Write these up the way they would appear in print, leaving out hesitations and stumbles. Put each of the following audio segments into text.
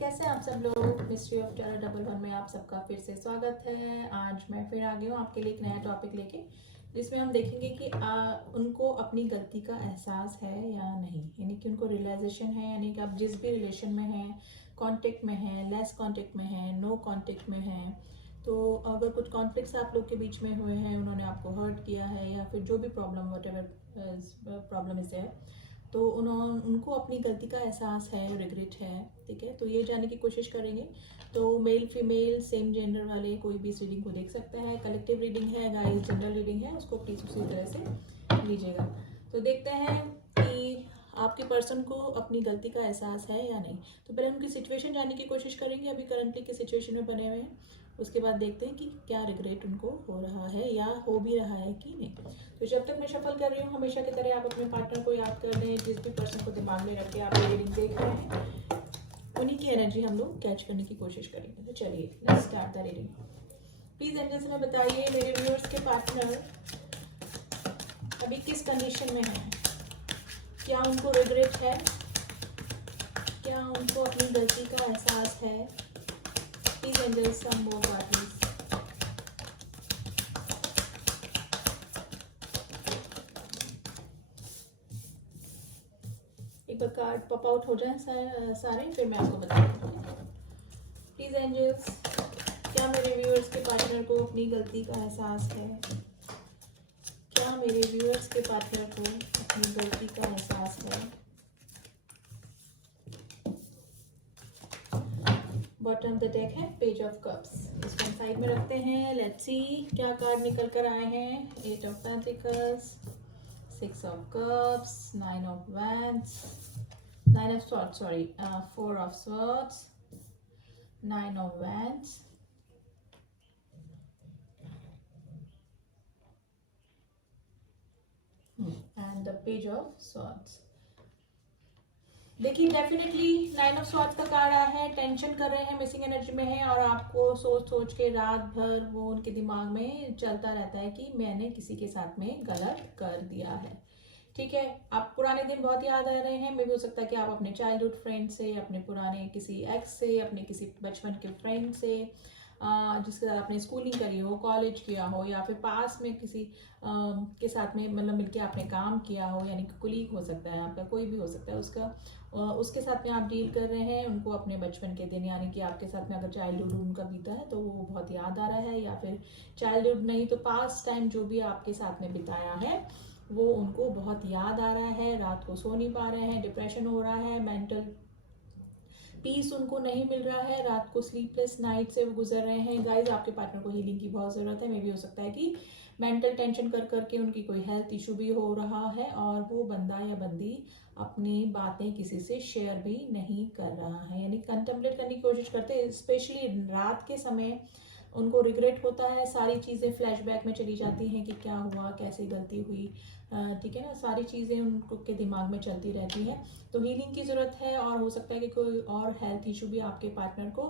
कैसे हैं आप सब लोग। Mystery of terror double one में आप सबका फिर से स्वागत है। आज मैं फिर आ गई हूँ आपके लिए एक नया टॉपिक लेके, जिसमें हम देखेंगे कि उनको अपनी गलती का एहसास है या नहीं, यानी कि उनको रियलाइजेशन है, यानी कि आप जिस भी रिलेशन में हैं, कांटेक्ट में हैं, लेस कांटेक्ट में हैं, नो कांटेक्ट में हैं, तो अगर कुछ कॉन्फ्लिक्ट्स आप लोग के बीच में हुए हैं, उन्होंने आपको हर्ट किया है या फिर जो भी प्रॉब्लम वट एवर प्रॉब्लम इसे है, तो उनको अपनी गलती का एहसास है, रिग्रेट है। ठीक है, तो ये जानने की कोशिश करेंगे। तो मेल फीमेल सेम जेंडर वाले कोई भी इस रीडिंग को देख सकता है। कलेक्टिव रीडिंग है गाइस, जनरल रीडिंग है, उसको प्लीज़ उसी तरह से लीजिएगा। तो देखते हैं कि आपके पर्सन को अपनी गलती का एहसास है या नहीं। तो पहले उनकी सिचुएशन जानने की कोशिश करेंगे, अभी करंटली की सिचुएशन में बने हुए हैं। उसके बाद देखते हैं कि क्या रिग्रेट उनको हो रहा है या हो भी रहा है कि नहीं। तो जब तक मैं शफल कर रही हूँ, हमेशा की तरह आप अपने पार्टनर को याद कर लें। जिस भी पर्सन को दिमाग में रख के आप ये रीडिंग देख रहे हैं, उन्हीं की एनर्जी हम लोग कैच करने की कोशिश करेंगे। तो चलिए let's start the reading. Please angels में बताइए मेरे व्यूअर्स के पार्टनर अभी किस कंडीशन में है। क्या उनको रिग्रेट है, क्या उनको अपनी गलती का एहसास है। Please angels some more partners. एक बार कार्ड पॉप आउट हो जाए सारे, फिर मैं आपको बताती हूँ। प्लीज एंजल्स, क्या मेरे व्यूअर्स के पार्टनर को अपनी गलती का एहसास है। क्या मेरे व्यूअर्स के पार्टनर को अपनी गलती का एहसास है। बॉटम ऑफ द डेक है पेज ऑफ कप्स, इसको हम साइड में रखते हैं। लेट्स सी क्या कार्ड निकल कर आए हैं। 8 of pentacles, 6 of cups, 9 of wands, 9 of swords, sorry, 4 of swords, 9 of wands, and the page of swords. देखिए डेफिनेटली 9 ऑफ स्वॉर्ड्स का कार्ड आया है। टेंशन कर रहे हैं, मिसिंग एनर्जी में है, और आपको सोच सोच के रात भर वो उनके दिमाग में चलता रहता है कि मैंने किसी के साथ में गलत कर दिया है। ठीक है, आप पुराने दिन बहुत याद आ रहे हैं। मे भी हो सकता है कि आप अपने चाइल्डहुड फ्रेंड से, अपने पुराने किसी एक्स से, अपने किसी बचपन के फ्रेंड से, जिसके साथ आपने स्कूलिंग करी हो, कॉलेज किया हो, या फिर पास में किसी के साथ में मतलब मिलके आपने काम किया हो, यानी कि कुलीग हो सकता है आपका, कोई भी हो सकता है उसका, उसके साथ में आप डील कर रहे हैं। उनको अपने बचपन के दिन, यानी कि आपके साथ में अगर चाइल्डहुड उनका बीता है तो वो बहुत याद आ रहा है, या फिर चाइल्डहुड नहीं तो पास्ट टाइम जो भी आपके साथ में बिताया है वो उनको बहुत याद आ रहा है। रात को सो नहीं पा रहे हैं, डिप्रेशन हो रहा है, मेंटल पीस उनको नहीं मिल रहा है, रात को स्लीपलेस नाइट से वो गुजर रहे हैं। गाइज आपके पार्टनर को हीलिंग की बहुत ज़रूरत है। मे भी हो सकता है कि मेंटल टेंशन कर करके उनकी कोई हेल्थ इशू भी हो रहा है, और वो बंदा या बंदी अपनी बातें किसी से शेयर भी नहीं कर रहा है, यानी कंटेम्पलेट करने की कोशिश करते हैं। स्पेशली रात के समय उनको रिग्रेट होता है, सारी चीज़ें फ्लैशबैक में चली जाती हैं कि क्या हुआ, कैसी गलती हुई। ठीक है ना, सारी चीज़ें उनको के दिमाग में चलती रहती हैं। तो हीलिंग की ज़रूरत है, और हो सकता है कि कोई और हेल्थ इशू भी आपके पार्टनर को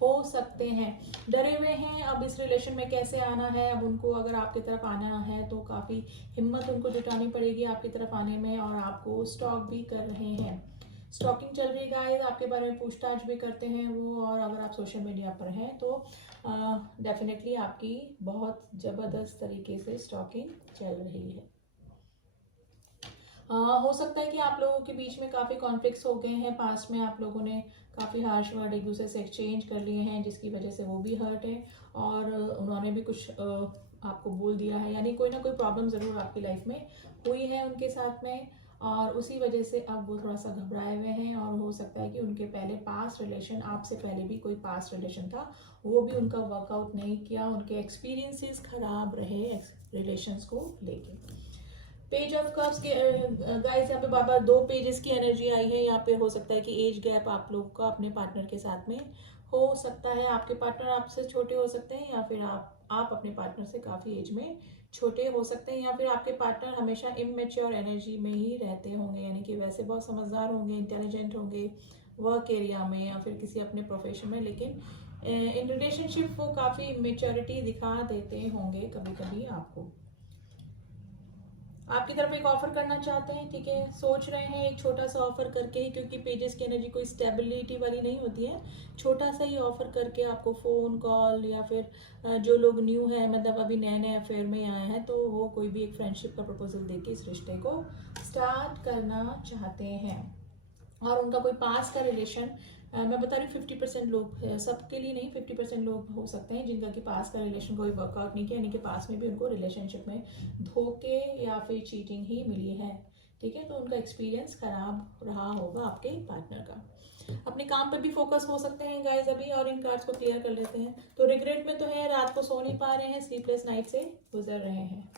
हो सकते हैं। डरे हुए हैं अब इस रिलेशन में कैसे आना है। अब उनको अगर आपकी तरफ आना है तो काफ़ी हिम्मत उनको जुटानी पड़ेगी आपकी तरफ आने में, और आपको स्टॉक भी कर रहे हैं। स्टॉकिंग चल रही है गाइस, आपके बारे में पूछताछ भी करते हैं वो, और अगर आप सोशल मीडिया पर हैं तो डेफिनेटली आपकी बहुत ज़बरदस्त तरीके से स्टॉकिंग चल रही है। हो सकता है कि आप लोगों के बीच में काफ़ी कॉन्फ्लिक्ट्स हो गए हैं, पास्ट में आप लोगों ने काफ़ी हार्श वर्ड एक दूसरे से एक्सचेंज कर लिए हैं, जिसकी वजह से वो भी हर्ट है, और उन्होंने भी कुछ आपको बोल दिया है, यानी कोई ना कोई प्रॉब्लम ज़रूर आपकी लाइफ में हुई है उनके साथ में, और उसी वजह से अब वो थोड़ा सा घबराए हुए हैं। और हो सकता है कि उनके पहले पास्ट रिलेशन, आपसे पहले भी कोई पास्ट रिलेशन था, वो भी उनका वर्कआउट नहीं किया, उनके एक्सपीरियंसेस खराब रहे रिलेशंस को लेके। पेज ऑफ कप्स के गाइस यहाँ पे बाबा 2 पेजेस की एनर्जी आई है। यहाँ पे हो सकता है कि एज गैप आप लोगों का अपने पार्टनर के साथ में हो सकता है। आपके पार्टनर आपसे छोटे हो सकते हैं, या फिर आप अपने पार्टनर से काफ़ी एज में छोटे हो सकते हैं, या फिर आपके पार्टनर हमेशा इमेच्योर एनर्जी में ही रहते होंगे, यानी कि वैसे बहुत समझदार होंगे, इंटेलिजेंट होंगे वर्क एरिया में या फिर किसी अपने प्रोफेशन में, लेकिन इन रिलेशनशिप वो काफ़ी इमेच्योरिटी दिखा देते होंगे कभी कभी आपको। आपकी तरफ एक ऑफर करना चाहते हैं, ठीक है, सोच रहे हैं एक छोटा सा ऑफर करके ही, क्योंकि पेजेस की एनर्जी कोई स्टेबिलिटी वाली नहीं होती है, छोटा सा ही ऑफर करके आपको फ़ोन कॉल या फिर जो लोग न्यू हैं, मतलब अभी नए नए अफेयर में आए हैं, तो वो कोई भी एक फ्रेंडशिप का प्रपोजल देके इस रिश्ते को स्टार्ट करना चाहते हैं। और उनका कोई पास का रिलेशन, मैं बता रही हूँ 50% लोग, सबके लिए नहीं, 50% लोग हो सकते हैं जिनका कि पास का रिलेशन कोई वर्कआउट नहीं किया, यानी कि पास में भी उनको रिलेशनशिप में धोखे या फिर चीटिंग ही मिली है, ठीक है। तो उनका एक्सपीरियंस खराब रहा होगा आपके पार्टनर का। अपने काम पर भी फोकस हो सकते हैं गाइस अभी, और इन कार्ड्स को क्लियर कर लेते हैं। तो रिग्रेट में तो है, रात को सो नहीं पा रहे हैं, स्लीपलेस नाइट से गुजर रहे हैं।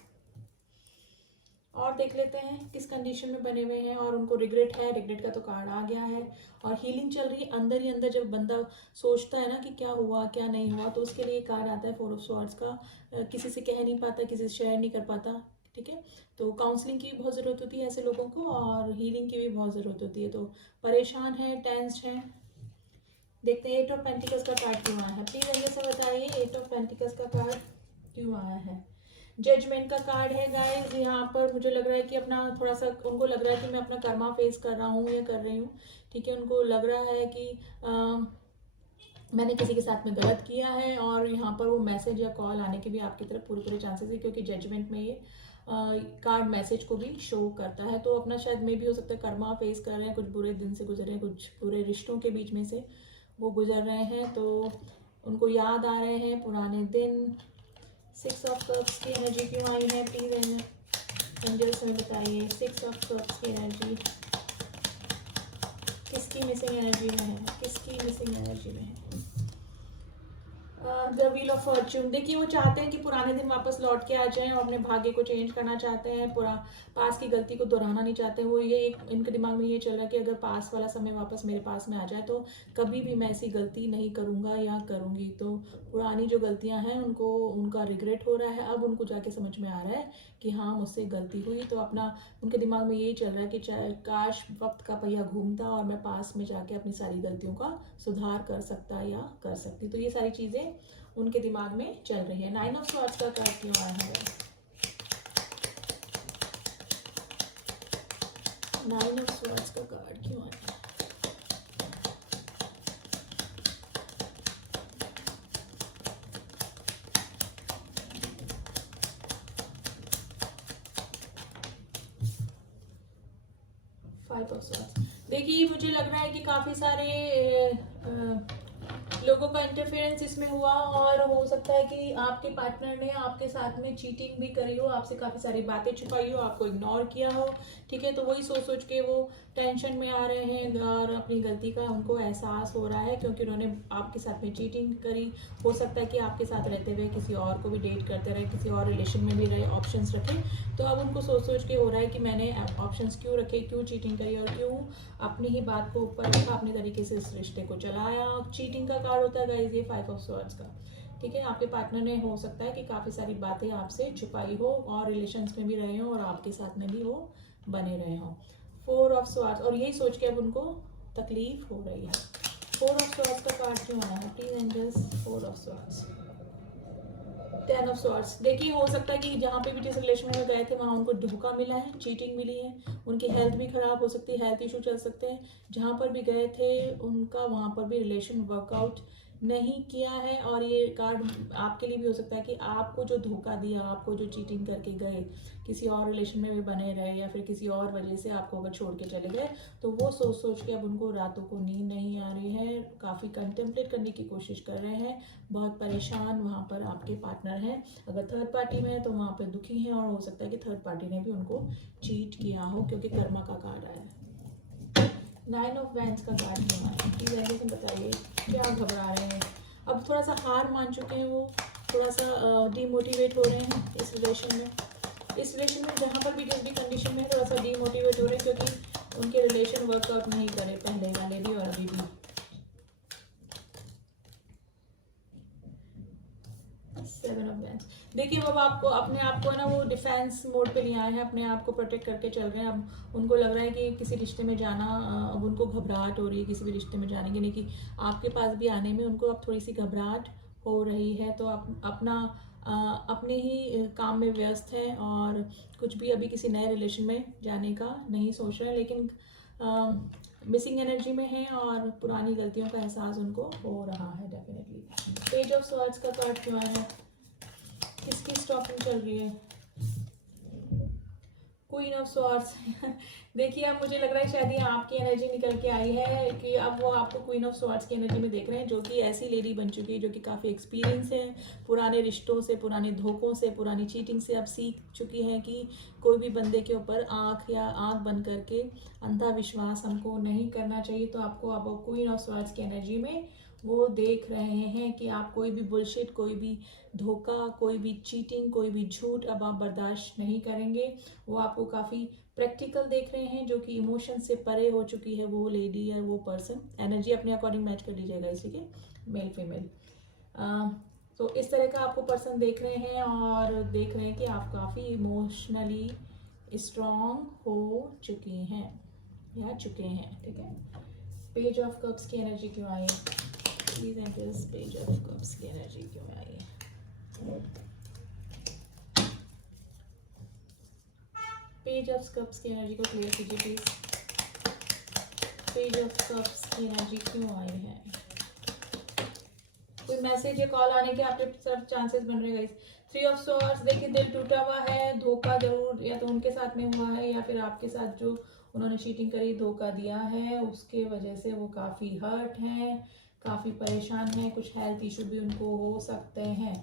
और देख लेते हैं किस कंडीशन में बने हुए हैं, और उनको रिग्रेट है, रिग्रेट का तो कार्ड आ गया है, और हीलिंग चल रही है अंदर ही अंदर। जब बंदा सोचता है ना कि क्या हुआ क्या नहीं हुआ, तो उसके लिए कार्ड आता है 4 ऑफ स्वॉर्ड्स का। किसी से कह नहीं पाता, किसी से शेयर नहीं कर पाता, ठीक है। तो काउंसलिंग की भी बहुत ज़रूरत होती है ऐसे लोगों को, और हीलिंग की भी बहुत ज़रूरत होती है। तो परेशान है, टेंस्ड है। देखते हैं 8 ऑफ पेंटिकल्स का कार्ड क्यों आया है, प्लीज अंदर से बताइए 8 ऑफ पेंटिकल्स का कार्ड क्यों आया है। जजमेंट का कार्ड है गाइस, यहाँ पर मुझे लग रहा है कि अपना थोड़ा सा उनको लग रहा है कि मैं अपना कर्मा फेस कर रहा हूँ या कर रही हूँ, ठीक है। उनको लग रहा है कि मैंने किसी के साथ में गलत किया है, और यहाँ पर वो मैसेज या कॉल आने के भी आपकी तरफ पूरे पूरे चांसेस है, क्योंकि जजमेंट में ये कार्ड मैसेज को भी शो करता है। तो अपना शायद में भी हो सकता है कर्मा फेस कर रहे हैं, कुछ बुरे दिन से गुजर रहे हैं, कुछ बुरे रिश्तों के बीच में से वो गुजर रहे हैं, तो उनको याद आ रहे हैं पुराने दिन। 6 ऑफ कप्स की एनर्जी क्यों आई है, प्लीज एंजल्स में बताइए। 6 ऑफ कप्स की एनर्जी किसकी मिसिंग एनर्जी में है, किसकी मिसिंग एनर्जी में है। द व्हील ऑफ फॉर्च्यून, देखिए वो चाहते हैं कि पुराने दिन वापस लौट के आ जाएं, और अपने भाग्य को चेंज करना चाहते हैं, पूरा पास की गलती को दोहराना नहीं चाहते। वो ये एक इनके दिमाग में ये चल रहा है कि अगर पास वाला समय वापस मेरे पास में आ जाए तो कभी भी मैं ऐसी गलती नहीं करूँगा या करूँगी। तो पुरानी जो गलतियाँ हैं उनको, उनका रिग्रेट हो रहा है। अब उनको जाके समझ में आ रहा है कि हाँ मुझसे गलती हुई। तो अपना उनके दिमाग में यही चल रहा है कि चाहे काश वक्त का पहिया घूमता और मैं पास में जाके अपनी सारी गलतियों का सुधार कर सकता या कर सकती। तो ये सारी चीज़ें उनके दिमाग में चल रही है। 9 ऑफ स्वॉर्ड्स का कार्ड क्यों आया है, 9 ऑफ स्वॉर्ड्स का कार्ड क्यों आया है। फाइव ऑफ स्वॉर्ड्स, देखिए मुझे लग रहा है कि काफ़ी सारे लोगों का इंटरफेरेंस इसमें हुआ, और हो सकता है कि आपके पार्टनर ने आपके साथ में चीटिंग भी करी हो, आपसे काफ़ी सारी बातें छुपाई हो, आपको इग्नोर किया हो, ठीक है। तो वही सोच सोच के वो टेंशन में आ रहे हैं, और अपनी गलती का उनको एहसास हो रहा है, क्योंकि उन्होंने आपके साथ में चीटिंग करी। हो सकता है कि आपके साथ रहते हुए किसी और को भी डेट करते रहे, किसी और रिलेशन में भी रहे, ऑप्शंस रखे। तो अब उनको सोच सोच के हो रहा है कि मैंने ऑप्शंस क्यों रखे, क्यों चीटिंग करी, और क्यों अपनी ही बात को ऊपर रखा, अपने तरीके से इस रिश्ते को चलाया। चीटिंग का कार्ड होता है गाइस ये 5 ऑफ स्वॉर्ड्स का, ठीक है। आपके पार्टनर ने हो सकता है कि काफ़ी सारी बातें आपसे छुपाई हो, और रिलेशंस में भी रहे हो, और आपके साथ में भी वो बने रहे हो। 4 ऑफ स्वॉर्ड्स, और यही सोच के अब उनको तकलीफ हो रही है। 4 ऑफ स्वॉर्ड्स का कार्ड क्यों आया है, please angels. 4 of swords, 10 of swords, देखिए हो सकता है कि जहाँ पे भी जिस रिलेशन में गए थे वहाँ उनको धोखा मिला है, चीटिंग मिली है, उनकी हेल्थ भी खराब हो सकती है, हेल्थ इशू चल सकते हैं। जहाँ पर भी गए थे उनका वहाँ पर भी रिलेशन वर्कआउट नहीं किया है। और ये कार्ड आपके लिए भी हो सकता है कि आपको जो धोखा दिया, आपको जो चीटिंग करके गए, किसी और रिलेशन में भी बने रहे, या फिर किसी और वजह से आपको अगर छोड़ के चले गए, तो वो सोच सोच के अब उनको रातों को नींद नहीं आ रही है, काफ़ी कंटेम्पलेट करने की कोशिश कर रहे हैं, बहुत परेशान वहाँ पर आपके पार्टनर हैं। अगर थर्ड पार्टी में है तो वहाँ पर दुखी हैं, और हो सकता है कि थर्ड पार्टी ने भी उनको चीट किया हो, क्योंकि कर्मा का कार्ड आया है। 9 ऑफ वैंड्स का कार्ड क्यों आया, प्लीज ऐसे से बताइए क्या घबरा रहे हैं। अब थोड़ा सा हार मान चुके हैं वो, थोड़ा सा डीमोटिवेट हो रहे हैं इस रिलेशन में। इस रिलेशन में जहाँ पर भी जिस भी कंडीशन में है, थोड़ा सा डीमोटिवेट हो रहे हैं, क्योंकि उनके रिलेशन वर्कआउट नहीं करे, पहले वाले भी और अभी भी। 7 ऑफ वैंड्स, देखिए अब आपको अपने आप को है ना वो डिफेंस मोड पे नहीं आए हैं, अपने आप को प्रोटेक्ट करके चल रहे हैं। अब उनको लग रहा है कि किसी रिश्ते में जाना, अब उनको घबराहट हो रही है किसी भी रिश्ते में जाने की, नहीं कि आपके पास भी आने में उनको अब थोड़ी सी घबराहट हो रही है। तो आप अपना अपने ही काम में व्यस्त हैं और कुछ भी अभी किसी नए रिलेशन में जाने का नहीं सोच रहे हैं, लेकिन मिसिंग एनर्जी में हैं और पुरानी गलतियों का एहसास उनको हो रहा है डेफिनेटली। पेज ऑफ स्वॉर्ड्स का कार्ड क्यों आया है? किसकी स्टॉकिंग चल रही है? क्वीन ऑफ स्वॉर्ड्स देखिए, अब मुझे लग रहा है शायद ये आपकी एनर्जी निकल के आई है कि अब वो आपको क्वीन ऑफ स्वॉर्ड्स की एनर्जी में देख रहे हैं, जो कि ऐसी लेडी बन चुकी है जो कि काफ़ी एक्सपीरियंस है पुराने रिश्तों से, पुराने धोखों से, पुरानी चीटिंग से। अब सीख चुकी है कि कोई भी बंदे के ऊपर आँख बंद करके अंधा विश्वास हमको नहीं करना चाहिए। तो आपको अब क्वीन ऑफ स्वॉर्ड्स की एनर्जी में वो देख रहे हैं कि आप कोई भी बुलशिट, कोई भी धोखा, कोई भी चीटिंग, कोई भी झूठ अब आप बर्दाश्त नहीं करेंगे। वो आपको काफ़ी प्रैक्टिकल देख रहे हैं, जो कि इमोशन से परे हो चुकी है वो लेडी या वो पर्सन। एनर्जी अपने अकॉर्डिंग मैच कर लीजिएगा इसी के, मेल फीमेल। तो इस तरह का आपको पर्सन देख रहे हैं और देख रहे हैं कि आप काफ़ी इमोशनली स्ट्रॉन्ग हो चुकी हैं या चुके हैं, ठीक है। पेज ऑफ कप्स की एनर्जी क्यों आई? Please enters page of cups की एनर्जी क्यों आई? पेज ऑफ कप्स की एनर्जी को क्लियर कीजिए प्लीज। पेज ऑफ कप्स की एनर्जी क्यों आई है? कोई मैसेज या कॉल आने के आपके सब चांसेस बन रहे गाइस। 3 ऑफ स्वॉर्ड्स, देखिए दिल टूटा हुआ है, धोखा जरूर या तो उनके साथ में हुआ है या फिर आपके साथ जो उन्होंने चीटिंग करी, धोखा दिया है, उसके वजह से वो काफ़ी हर्ट हैं, काफ़ी परेशान हैं, कुछ हेल्थ इशू भी उनको हो सकते हैं।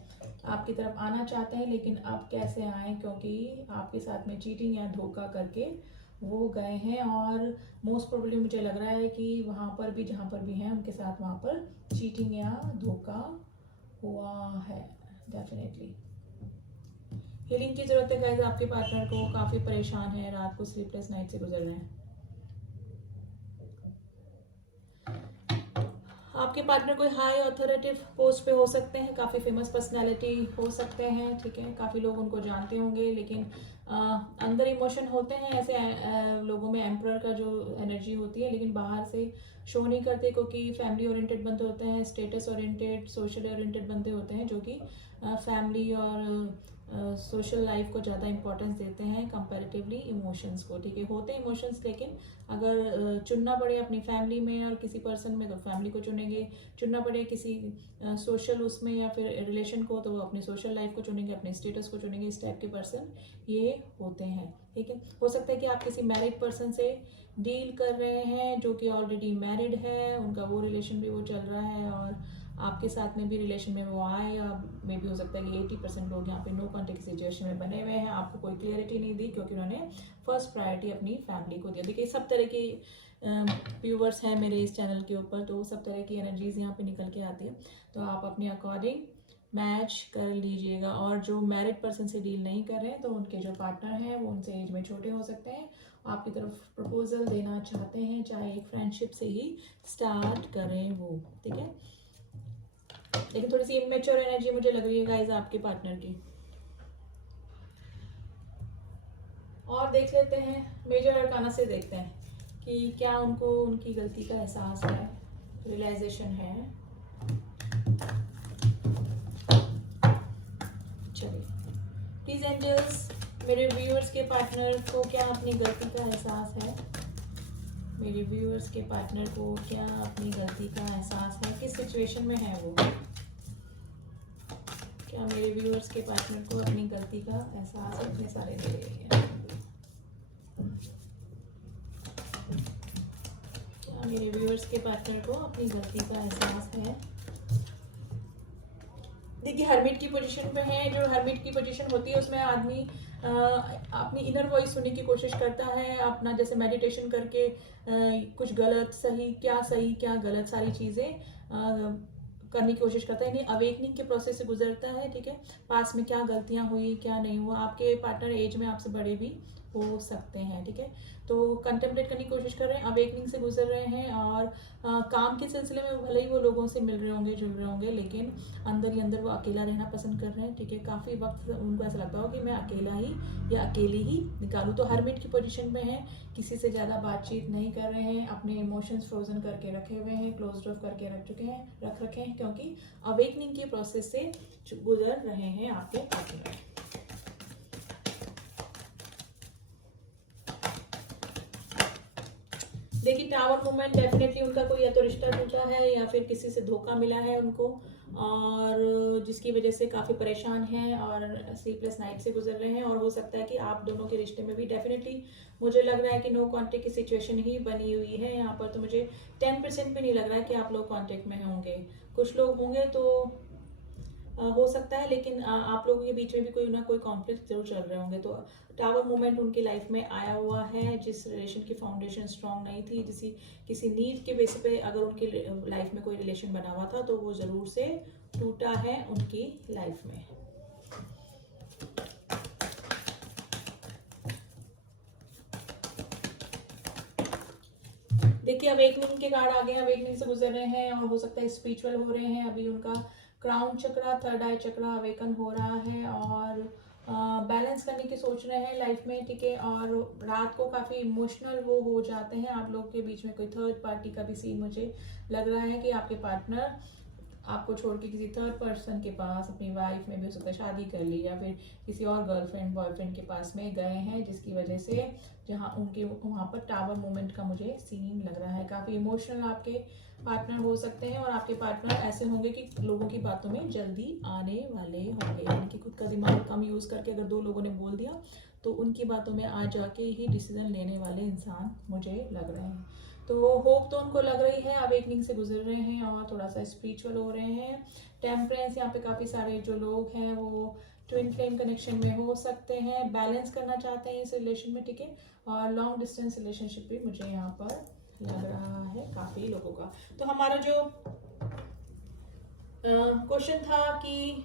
आपकी तरफ आना चाहते हैं लेकिन अब कैसे आए, क्योंकि आपके साथ में चीटिंग या धोखा करके वो गए हैं और मोस्ट प्रोबेबली मुझे लग रहा है कि वहाँ पर भी, जहाँ पर भी हैं उनके साथ, वहाँ पर चीटिंग या धोखा हुआ है डेफिनेटली। हीलिंग की जरूरत है गाइस आपके पार्टनर को, काफ़ी परेशान है, रात को स्लीपलेस नाइट से गुजर रहे हैं। आपके पार्टनर कोई हाई ऑथोरिटेटिव पोस्ट पे हो सकते हैं, काफ़ी फेमस पर्सनालिटी हो सकते हैं, ठीक है, काफ़ी लोग उनको जानते होंगे, लेकिन अंदर इमोशन होते हैं ऐसे लोगों में, एम्परर का जो एनर्जी होती है, लेकिन बाहर से शो नहीं करते क्योंकि फैमिली ओरिएंटेड बंदे होते हैं, स्टेटस ओरिएंटेड, सोशल ओरिएंटेड बंदे होते हैं, जो कि फैमिली और सोशल लाइफ को ज़्यादा इंपॉर्टेंस देते हैं कंपैरेटिवली इमोशंस को, ठीक है। होते हैं इमोशंस, लेकिन अगर चुनना पड़े अपनी फैमिली में और किसी पर्सन में तो फैमिली को चुनेंगे, चुनना पड़े किसी सोशल उसमें या फिर रिलेशन को तो वो अपनी सोशल लाइफ को चुनेंगे, अपने स्टेटस को चुनेंगे। इस टाइप के पर्सन ये होते हैं, ठीक है। हो सकता है कि आप किसी मैरिड पर्सन से डील कर रहे हैं जो कि ऑलरेडी मैरिड है, उनका वो रिलेशन भी वो चल रहा है और आपके साथ में भी रिलेशन में वो आए, या मे भी हो सकता है कि 80% लोग यहाँ पे नो कॉन्टेक्ट सिचुएशन में बने हुए हैं, आपको कोई क्लियरिटी नहीं दी क्योंकि उन्होंने फर्स्ट प्रायोरिटी अपनी फैमिली को दिया। देखिए सब तरह की व्यूवर्स हैं मेरे इस चैनल के ऊपर, तो सब तरह की एनर्जीज यहाँ पे निकल के आती है, तो आप अपने अकॉर्डिंग मैच कर लीजिएगा। और जो मैरिड पर्सन से डील नहीं कर रहे हैं तो उनके जो पार्टनर हैं वो उनसे एज में छोटे हो सकते हैं, आपकी तरफ प्रपोजल देना चाहते हैं, चाहे एक फ्रेंडशिप से ही स्टार्ट करें वो, ठीक है। लेकिन थोड़ी सी इमेच्योर एनर्जी मुझे लग रही है गाइस आपके पार्टनर की। और देख लेते हैं, मेजर अरकाना से देखते हैं कि क्या उनको उनकी गलती का एहसास है, रियलाइजेशन है। चलिए प्लीज एंजल्स, मेरे व्यूअर्स के पार्टनर को क्या अपनी गलती का एहसास है? मेरे व्यूअर्स के पार्टनर को क्या अपनी गलती का एहसास है? किस सिचुएशन में है वो? क्या मेरे व्यूअर्स के पार्टनर को अपनी गलती का एहसास है? इतने सारे दे रही है, क्या मेरे व्यूअर्स के पार्टनर को अपनी गलती का एहसास है? देखिए हर्मिट की पोजीशन पे है, जो हर्मिट की पोजीशन होती है उसमें आदमी अपनी इनर वॉइस सुनने की कोशिश करता है, अपना जैसे मेडिटेशन करके कुछ गलत सही क्या गलत सारी चीज़ें करने की कोशिश करता है, यानी अवेकनिंग के प्रोसेस से गुजरता है, ठीक है। पास में क्या गलतियां हुई, क्या नहीं हुआ। आपके पार्टनर एज में आपसे बड़े भी हो सकते हैं, ठीक है। तो कंटेम्पलेट करने की कोशिश कर रहे हैं, अवेकनिंग से गुजर रहे हैं, और काम के सिलसिले में भले ही वो लोगों से मिल रहे होंगे, जुड़ रहे होंगे, लेकिन अंदर ही अंदर वो अकेला रहना पसंद कर रहे हैं, ठीक है। काफ़ी वक्त उनको ऐसा लगता हो कि मैं अकेला ही या अकेली ही निकालूं। तो हरमिट की पोजीशन में है, किसी से ज़्यादा बातचीत नहीं कर रहे हैं, अपने इमोशंस फ्रोजन करके रखे हुए हैं, क्लोज ऑफ करके रख रखे हैं, क्योंकि अवेकनिंग के प्रोसेस से गुजर रहे हैं आपके पार्टनर। देखिए टावर मूवमेंट डेफिनेटली उनका कोई या तो रिश्ता टूटा है या फिर किसी से धोखा मिला है उनको, और जिसकी वजह से काफ़ी परेशान हैं और स्लीपलेस नाइट से गुजर रहे हैं। और हो सकता है कि आप दोनों के रिश्ते में भी डेफिनेटली मुझे लग रहा है कि नो कांटेक्ट की सिचुएशन ही बनी हुई है यहाँ पर। तो मुझे 10% भी नहीं लग रहा है कि आप लोग कांटेक्ट में होंगे। कुछ लोग होंगे तो हो सकता है, लेकिन आप लोगों के बीच में भी कोई ना कोई कॉन्फ्लिक्ट जरूर चल रहे होंगे। तो टावर मूवमेंट उनकी लाइफ में आया हुआ है, जिस रिलेशन की फाउंडेशन स्ट्रांग नहीं थी, किसी नीड के बेस पे अगर उनकी लाइफ में कोई रिलेशन बना हुआ था तो वो ज़रूर से टूटा है उनकी लाइफ में। देखिए अवेकनिंग के कार्ड आ गए हैं, अवेकनिंग से गुजर रहे हैं और हो सकता है स्पिरिचुअल हो रहे हैं। अभी उनका क्राउन चक्रा, थर्ड आई चक्रा अवेकन हो रहा है और बैलेंस करने की सोच रहे हैं लाइफ में, ठीक है। और रात को काफ़ी इमोशनल वो हो जाते हैं। आप लोग के बीच में कोई थर्ड पार्टी का भी सीन मुझे लग रहा है कि आपके पार्टनर आपको छोड़ के किसी थर्ड पर्सन के पास, अपनी वाइफ में भी हो सकता है शादी कर ली, या फिर किसी और गर्लफ्रेंड बॉयफ्रेंड के पास में गए हैं, जिसकी वजह से जहाँ उनके वहाँ पर टावर मोमेंट का मुझे सीन लग रहा है। काफ़ी इमोशनल आपके पार्टनर हो सकते हैं और आपके पार्टनर ऐसे होंगे कि लोगों की बातों में जल्दी आने वाले होंगे, यानी कि खुद का दिमाग कम यूज़ करके अगर दो लोगों ने बोल दिया तो उनकी बातों में आ जाके ही डिसीजन लेने वाले इंसान मुझे लग रहे हैं। तो होप तो उनको लग रही है, अवेकनिंग से गुजर रहे हैं और थोड़ा सा स्पिरिचुअल हो रहे हैं। टेम्परेंस, यहाँ पे काफ़ी सारे जो लोग हैं वो ट्विन फ्लेम कनेक्शन में हो सकते हैं, बैलेंस करना चाहते हैं इस रिलेशन में, ठीक है। और लॉन्ग डिस्टेंस रिलेशनशिप भी मुझे यहाँ पर लग रहा है काफ़ी लोगों का। तो हमारा जो क्वेश्चन था कि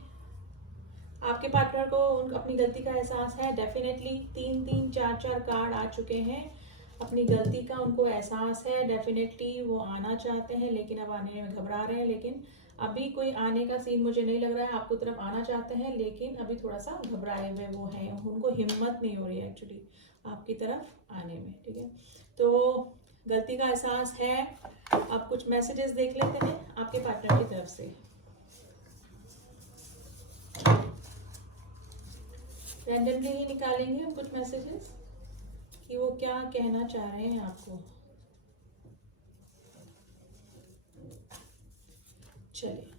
आपके पार्टनर को अपनी गलती का एहसास है, डेफिनेटली 3-3 4-4 कार्ड आ चुके हैं। अपनी गलती का उनको एहसास है, डेफिनेटली वो आना चाहते हैं लेकिन अब आने में घबरा रहे हैं। लेकिन अभी कोई आने का सीन मुझे नहीं लग रहा है, आपको तरफ आना चाहते हैं लेकिन अभी थोड़ा सा घबराए हुए वो हैं, उनको हिम्मत नहीं हो रही है एक्चुअली आपकी तरफ आने में, ठीक है। तो गलती का एहसास है। आप कुछ मैसेजेस देख लेते हैं आपके पार्टनर की तरफ से। रैंडमली ही निकालेंगे हम कुछ मैसेजेस कि वो क्या कहना चाह रहे हैं आपको। चलिए,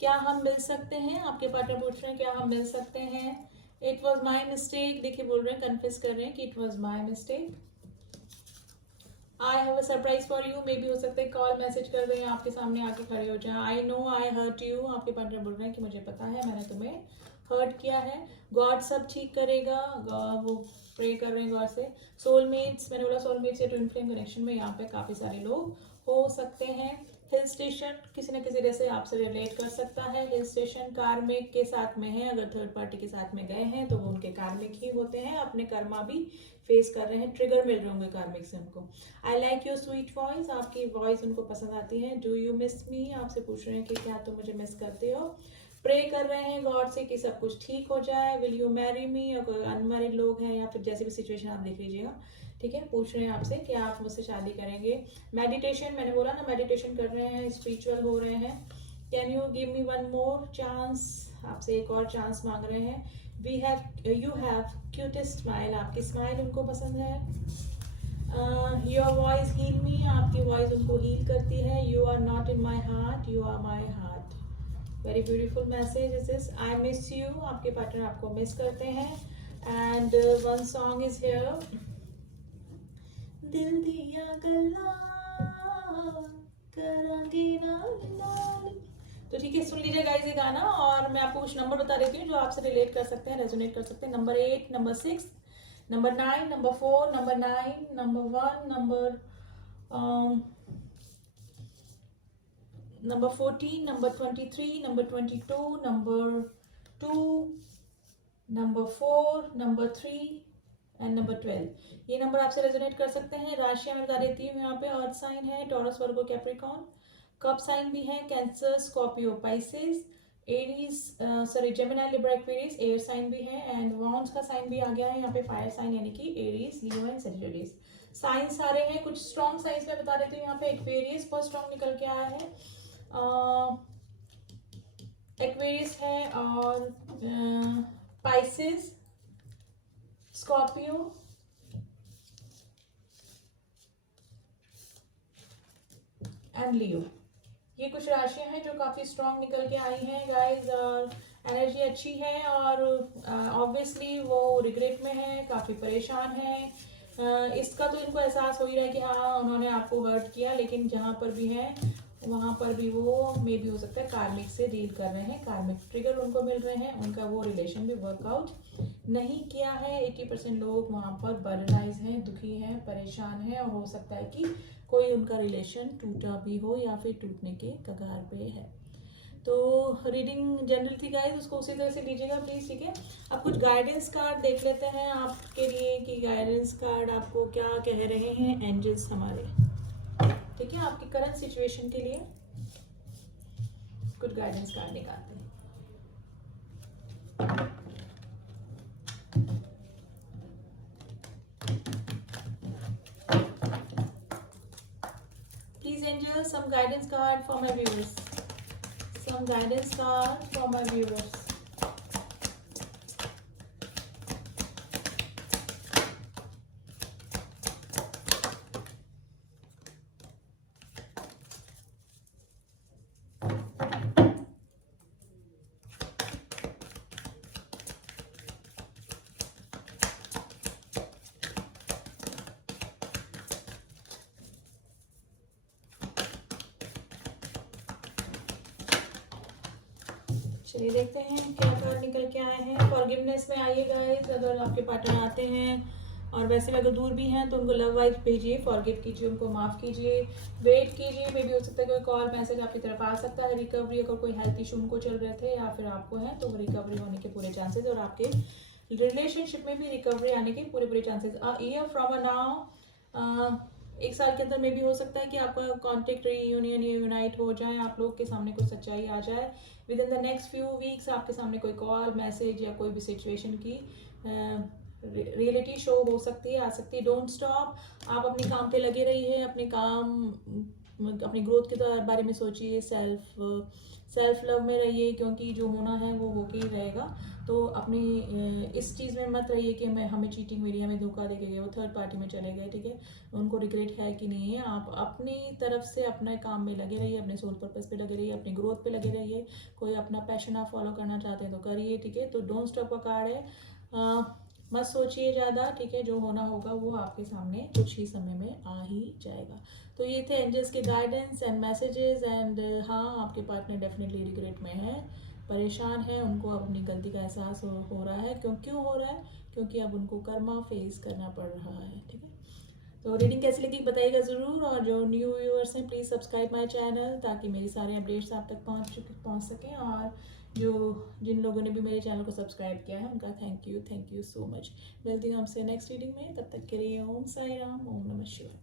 क्या हम मिल सकते हैं, आपके पार्टनर पूछ रहे हैं क्या हम मिल सकते हैं। इट वॉज माई मिस्टेक, देखिए बोल रहे हैं, कन्फेस कर रहे हैं कि it was my mistake. I have a surprise for you, may be हो सकता है कॉल मैसेज कर रहे हैं आपके सामने आके खड़े हो जाए। I know I hurt you, आपके पार्टनर बोल रहे हैं कि मुझे पता है मैंने तुम्हें हर्ट किया है। गॉड सब ठीक करेगा, वो प्रे कर रहे हैं गॉड से। सोलमेट्स, मैंने बोला सोलमेट्स या ट्विन फ्लेम कनेक्शन में यहाँ पे काफ़ी सारे लोग हो सकते हैं। हिल स्टेशन, किसी न किसी तरह से आपसे रिलेट कर सकता है। हिल स्टेशन कार्मिक के साथ में है, अगर थर्ड पार्टी के साथ में गए हैं तो वो उनके कार्मिक ही होते हैं, अपने कर्मा भी फेस कर रहे हैं, ट्रिगर मिल रहे होंगे कार्मिक से उनको। I like your sweet voice, आपकी वॉइस उनको पसंद आती है। डू यू मिस मी, आपसे पूछ रहे हैं कि क्या तुम मुझे मिस करते हो। प्रे कर रहे हैं गॉड से कि सब कुछ ठीक हो जाए। विल यू मैरी मी, अगर अनमैरिड लोग हैं या फिर जैसी भी सिचुएशन आप देख लीजिएगा, ठीक है। पूछ रहे हैं आपसे कि आप मुझसे शादी करेंगे। मेडिटेशन, मैंने बोला ना मेडिटेशन कर रहे हैं, स्पिरिचुअल हो रहे हैं। Can you give me one more chance, आपसे एक और चांस मांग रहे हैं। We have you have cutest smile, आपकी स्माइल उनको पसंद है। योर वॉइस हील मी, आपकी वॉइस उनको हील करती है। You are not in my heart, you are my heart. Very beautiful message is this. I miss you, आपके पार्टनर आपको मिस करते हैं। And one song is here, Dil Diya गल्ला करांगे नाल। तो ठीक है, सुन लीजिए गाइस ये गाना, और मैं आपको कुछ नंबर बता देती हूँ जो आपसे रिलेट कर सकते हैं, रेजोनेट कर सकते हैं। Number 8, number 6, number 9, number 4, number 9, number 1, number 14, number 23, number 22, number 2, number 4, number 3 and number 12। ये नंबर आपसे रेजोनेट कर सकते हैं। राशियां मैं बता देती हूँ यहाँ पे। अर्थ साइन है Taurus, Virgo, Capricorn. Cup sign भी है Cancer, Scorpio, Pisces, Aries, sorry Gemini, Libra, Aquarius. Air sign भी है एंड वॉन्स का साइन भी आ गया है यहाँ पे, फायर साइन यानी कि Aries, Leo and Sagittarius. Science सारे हैं। कुछ स्ट्रॉन्ग साइंस में बता देती हूँ यहाँ पे। एक्वेरियस बहुत स्ट्रॉन्ग निकल के आया है, एक्वेरियस है और पाइसेस, स्कॉर्पियो एंड लियो। ये कुछ राशियां हैं जो काफ़ी स्ट्रांग निकल के आई हैं गाइस, और एनर्जी अच्छी है और ऑब्वियसली वो रिग्रेट में है, काफ़ी परेशान है। इसका तो इनको एहसास हो ही रहा है कि हाँ उन्होंने आपको हर्ट किया, लेकिन जहाँ पर भी है वहाँ पर भी वो मे भी हो सकता है कार्मिक से डील कर रहे हैं, कार्मिक ट्रिगर उनको मिल रहे हैं, उनका वो रिलेशन भी वर्कआउट नहीं किया है। 80% लोग वहाँ पर बर्नराइज हैं, दुखी हैं, परेशान हैं, और हो सकता है कि कोई उनका रिलेशन टूटा भी हो या फिर टूटने के कगार पे है। तो रीडिंग जनरल थी गाइस, उसको उसी तरह से लीजिएगा प्लीज़, ठीक है। अब कुछ गाइडेंस कार्ड देख लेते हैं आपके लिए कि गाइडेंस कार्ड आपको क्या कह रहे हैं एंजल्स हमारे, ठीक है। आपकी करंट सिचुएशन के लिए कुछ गाइडेंस कार्ड निकालते हैं। Please angel, some guidance card for my viewers. Some guidance card for my viewers. चलिए देखते हैं क्या कार्ड निकल के आए हैं। फॉरगिवनेस में आइए गाइस, अगर आपके पार्टनर आते हैं, और वैसे अगर दूर भी हैं तो उनको लव वाइज भेजिए, फॉरगिव कीजिए, उनको माफ़ कीजिए, वेट कीजिए। मे भी हो सकता है कोई कॉल मैसेज आपकी तरफ आ सकता है। रिकवरी, अगर कोई हेल्थ इशू उनको चल रहे थे या फिर आपको है तो रिकवरी होने के पूरे चांसेस, और आपके रिलेशनशिप में भी रिकवरी आने के पूरे पूरे chances. Year from a now, 1 साल के अंदर में भी हो सकता है कि आपका कॉन्टेक्ट रीयूनियन यूनाइट हो जाए, आप लोग के सामने कुछ सच्चाई आ जाए। With in the next few weeks आपके सामने कोई कॉल मैसेज या कोई भी सिचुएशन की रियलिटी शो हो सकती है, आ सकती है। डोंट स्टॉप, आप अपने काम पे लगे रहिए, अपने काम, अपनी ग्रोथ के बारे में सोचिए, सेल्फ लव में रहिए, क्योंकि जो होना है वो होके ही रहेगा। तो अपनी इस चीज़ में मत रहिए कि मैं हमें चीटिंग मिली, हमें धोखा दे के गए, वो थर्ड पार्टी में चले गए, ठीक है। उनको रिग्रेट है कि नहीं है। आप अपनी तरफ से अपने काम में लगे रहिए, अपने सोल पर्पस पे लगे रहिए, अपनी ग्रोथ पे लगे रहिए। कोई अपना पैशन आप फॉलो करना चाहते हैं तो करिए, ठीक है। तो डोंट स्टॉप का कार्ड है। मत सोचिए ज़्यादा, ठीक है। जो होना होगा वो आपके सामने कुछ ही समय में आ ही जाएगा। तो ये थे एंजल्स के गाइडेंस एंड मैसेजेस। एंड हाँ, आपके पार्टनर डेफिनेटली रिग्रेट में है, परेशान है, उनको अब अपनी गलती का एहसास हो रहा है। क्यों हो रहा है? क्योंकि अब उनको कर्मा फेस करना पड़ रहा है, ठीक है। तो रीडिंग कैसी लगी बताइएगा ज़रूर, और जो न्यू व्यूअर्स हैं प्लीज़ सब्सक्राइब माय चैनल, ताकि मेरी सारे अपडेट्स आप तक पहुंच सकें। और जो जिन लोगों ने भी मेरे चैनल को सब्सक्राइब किया है उनका थैंक यू सो मच। मिलती हूँ आपसे नेक्स्ट रीडिंग में, तब तक के लिए ओम साई राम, ओम नमः शिवाय।